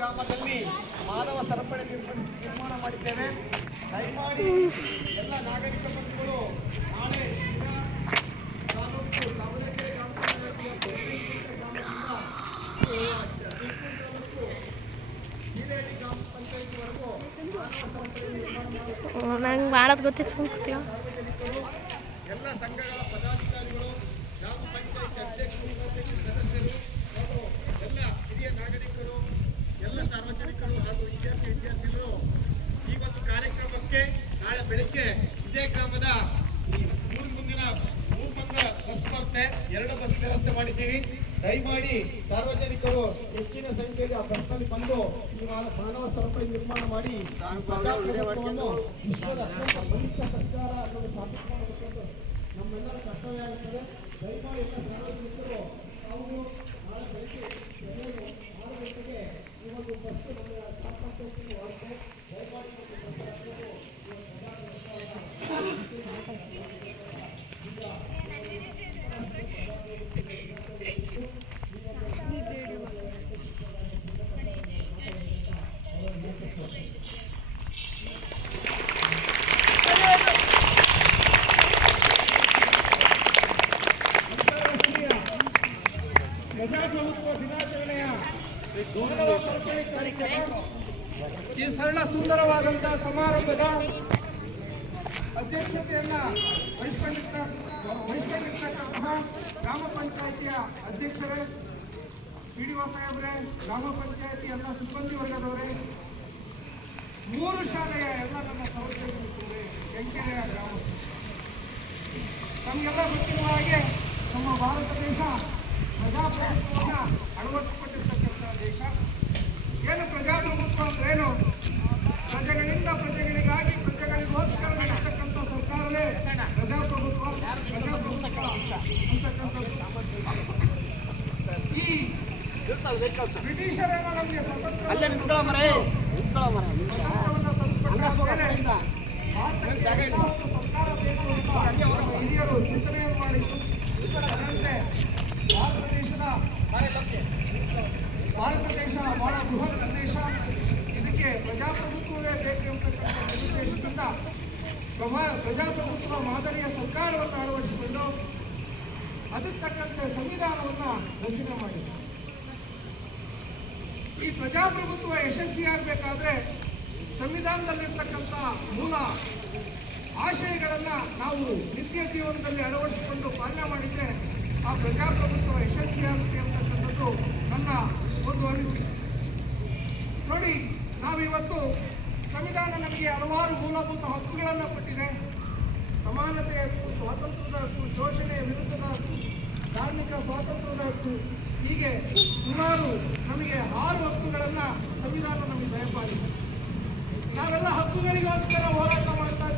ಗ್ರಾಮದಲ್ಲಿ ಮಾನವ ಸರಪಳಿ ನಿರ್ಮಾಣ ಮಾಡಿದ್ದೇವೆ. ದಯಮಾಡಿ ಎಲ್ಲ ನಾಗರಿಕ ಬಂಧುಗಳು ನಾಳೆ ತಾಲೂಕು ದಾವಣಗೆರೆ ಗ್ರಾಮ ಗ್ರಾಮದಿಂದ ಗ್ರಾಮ ಪಂಚಾಯತಿವರೆಗೂ ನಂಗೆ ಮಾಡೋದು ಗೊತ್ತಿತ್ತು ಎಲ್ಲ ಸಂಘಗಳ ಪದಾಧಿಕಾರಿಗಳು ಗ್ರಾಮ ಪಂಚಾಯತ್ ಅಧ್ಯಕ್ಷರು ಉಪಾಧ್ಯಕ್ಷರು ಸದಸ್ಯರು ಹಾಗೂ ಎಲ್ಲ ಹಿರಿಯ ನಾಗರಿಕರು ಎಲ್ಲ ಸಾರ್ವಜನಿಕರು ಹಾಗೂ ವಿದ್ಯಾರ್ಥಿ ವಿದ್ಯಾರ್ಥಿಗಳು ಈ ಒಂದು ಕಾರ್ಯಕ್ರಮಕ್ಕೆ ನಾಳೆ ಬೆಳಿಗ್ಗೆ ಇದೇ ಗ್ರಾಮದ ಮೂರು ಮುಂದಿನ ಮೂರು ಬಂದ ಬಸ್ ಬರುತ್ತೆ ಎರಡು ಬಸ್ ವ್ಯವಸ್ಥೆ ಮಾಡಿದ್ದೀವಿ. ದಯಮಾಡಿ ಸಾರ್ವಜನಿಕರು ಹೆಚ್ಚಿನ ಸಂಖ್ಯೆಯಲ್ಲಿ ಆ ಬಸ್ನಲ್ಲಿ ಬಂದು ಈ ಮಾನ- ಮಾನವ ಸರಪಳಿ ನಿರ್ಮಾಣ ಮಾಡಿ ವಿಶ್ವದ ಅತ್ಯಂತ ಬಲಿಷ್ಠ ಸರ್ಕಾರ ಸಾಬೀತು ಮಾಡಬೇಕೆಂದು ನಮ್ಮೆಲ್ಲರ ಕರ್ತವ್ಯ ಆಗುತ್ತದೆ ದಯಮಾಡಿ ಎಲ್ಲ ಸಾರ್ವಜನಿಕರು ಅವರು ನಾಳೆ ಬೆಳಿಗ್ಗೆ ಆರು ಗಂಟೆಗೆ ಈ ಒಂದು ಬಸ್ ನಮ್ಮ ಹೊರಟೆ ದಯಮಾಡಿ ಈ ಒಂದು ಬಸ್ ಹತ್ತಬೇಕು. ದಿನಾಚರಣೆಯ ಕಾರ್ಯಕ್ರಮ ಈ ಸರಳ ಸುಂದರವಾದಂತಹ ಸಮಾರಂಭದ ಅಧ್ಯಕ್ಷತೆಯನ್ನ ವಹಿಸ್ಕೊಂಡಿರ್ತ ವಹಿಸಿಕೊಂಡಿರ್ತಕ್ಕಂತಹ ಗ್ರಾಮ ಪಂಚಾಯಿತಿಯ ಅಧ್ಯಕ್ಷರೇ ಪಿ ಡಿ ಸಾಹೇಬ್ರೆ, ಗ್ರಾಮ ಪಂಚಾಯತಿ ಎಲ್ಲ ಸಿಬ್ಬಂದಿ ವರ್ಗದವರೇ, ಮೂರು ಶಾಲೆಯ ಎಲ್ಲ ನಮ್ಮ ಸಹೋದರಿಗಳಿದ್ದಾರೆ ಕೆಂಕೆರೆಯ ಗ್ರಾಮ ನಮಗೆಲ್ಲ ಗೊತ್ತಿರುವ ಹಾಗೆ ನಮ್ಮ ಭಾರತ ದೇಶ ಪ್ರಜಾಪ್ರಭುತ್ವವನ್ನು ಅಳವಡಿಸಿಕೊಂಡಿರ್ತಕ್ಕಂಥ ದೇಶ ಏನು? ಪ್ರಜಾಪ್ರಭುತ್ವ ಅಂದ್ರೇನು ಪ್ರಜೆಗಳಿಂದ ಪ್ರಜೆಗಳಿಗಾಗಿ ಪ್ರಜೆಗಳಿಗೋಸ್ಕರ ನಡೆಸ್ತಕ್ಕಂಥ ಸರ್ಕಾರವೇ ಪ್ರಜಾಪ್ರಭುತ್ವ ಪ್ರಜಾಪ್ರಭುತ್ವ ಅಂತಕ್ಕಂಥದ್ದು. ಈ ಬ್ರಿಟಿಷರನ್ನ ನಮಗೆ ಸ್ವತಂತ್ರ ಸ್ವತಂತ್ರವನ್ನ ತಂದುಕೊಟ್ಟ ಮೇಲೆ ಭಾರತಕ್ಕೆ ಒಂದು ಸರ್ಕಾರ ಬೇಕು ಅಂತ ನಮ್ಮ ಹಿರಿಯರು ಚಿಂತನೆಯನ್ನು ಮಾಡಿದ್ದು ಅದರಂತೆ ಭಾರತ ದೇಶದ ಭಾರತ ದೇಶ ಬಹಳ ಬೃಹತ್ ಸಂದೇಶ. ಇದಕ್ಕೆ ಪ್ರಜಾಪ್ರಭುತ್ವವೇ ಬೇಕು ಎಂಬತಕ್ಕಂಥ ಉದ್ದೇಶದಿಂದ ಪ್ರಭಾ ಪ್ರಜಾಪ್ರಭುತ್ವ ಮಾದರಿಯ ಸರ್ಕಾರವನ್ನು ಅಳವಡಿಸಿಕೊಂಡು ಅದಕ್ಕೆ ತಕ್ಕಂತೆ ಸಂವಿಧಾನವನ್ನು ರಚನೆ ಮಾಡಿದೆ ಈ ಪ್ರಜಾಪ್ರಭುತ್ವ ಯಶಸ್ವಿಯಾಗಬೇಕಾದ್ರೆ ಸಂವಿಧಾನದಲ್ಲಿರ್ತಕ್ಕಂಥ ಮೂಲ ಆಶಯಗಳನ್ನು ನಾವು ನಿತ್ಯ ಜೀವನದಲ್ಲಿ ಅಳವಡಿಸಿಕೊಂಡು ಪಾಲನೆ ಮಾಡಿದರೆ ಆ ಪ್ರಜಾಪ್ರಭುತ್ವ ಯಶಸ್ವಿಯಾಗುತ್ತೆ ಅಂತಕ್ಕಂಥದ್ದು ನನ್ನ ಒಂದು ಅನಿಸಿಕೆ. ನೋಡಿ, ನಾವಿವತ್ತು ಸಂವಿಧಾನ ನಮಗೆ ಹಲವಾರು ಮೂಲಭೂತ ಹಕ್ಕುಗಳನ್ನು ಕೊಟ್ಟಿದೆ. ಸಮಾನತೆಯ ಹಕ್ಕು, ಸ್ವಾತಂತ್ರ್ಯದ ಹಕ್ಕು ಶೋಷಣೆಯ ವಿರುದ್ಧದ ಹಕ್ಕು, ಧಾರ್ಮಿಕ ಸ್ವಾತಂತ್ರ್ಯದ ಹಕ್ಕು, ಹೀಗೆ ಸುಮಾರು ನಮಗೆ ಆರು ಹಕ್ಕುಗಳನ್ನು ಸಂವಿಧಾನ ನಮಗೆ ದಯಪಾಲಿದೆ. ನಾವೆಲ್ಲ ಹಕ್ಕುಗಳಿಗೋಸ್ಕರ ಹೋರಾಟ ಮಾಡ್ತಾ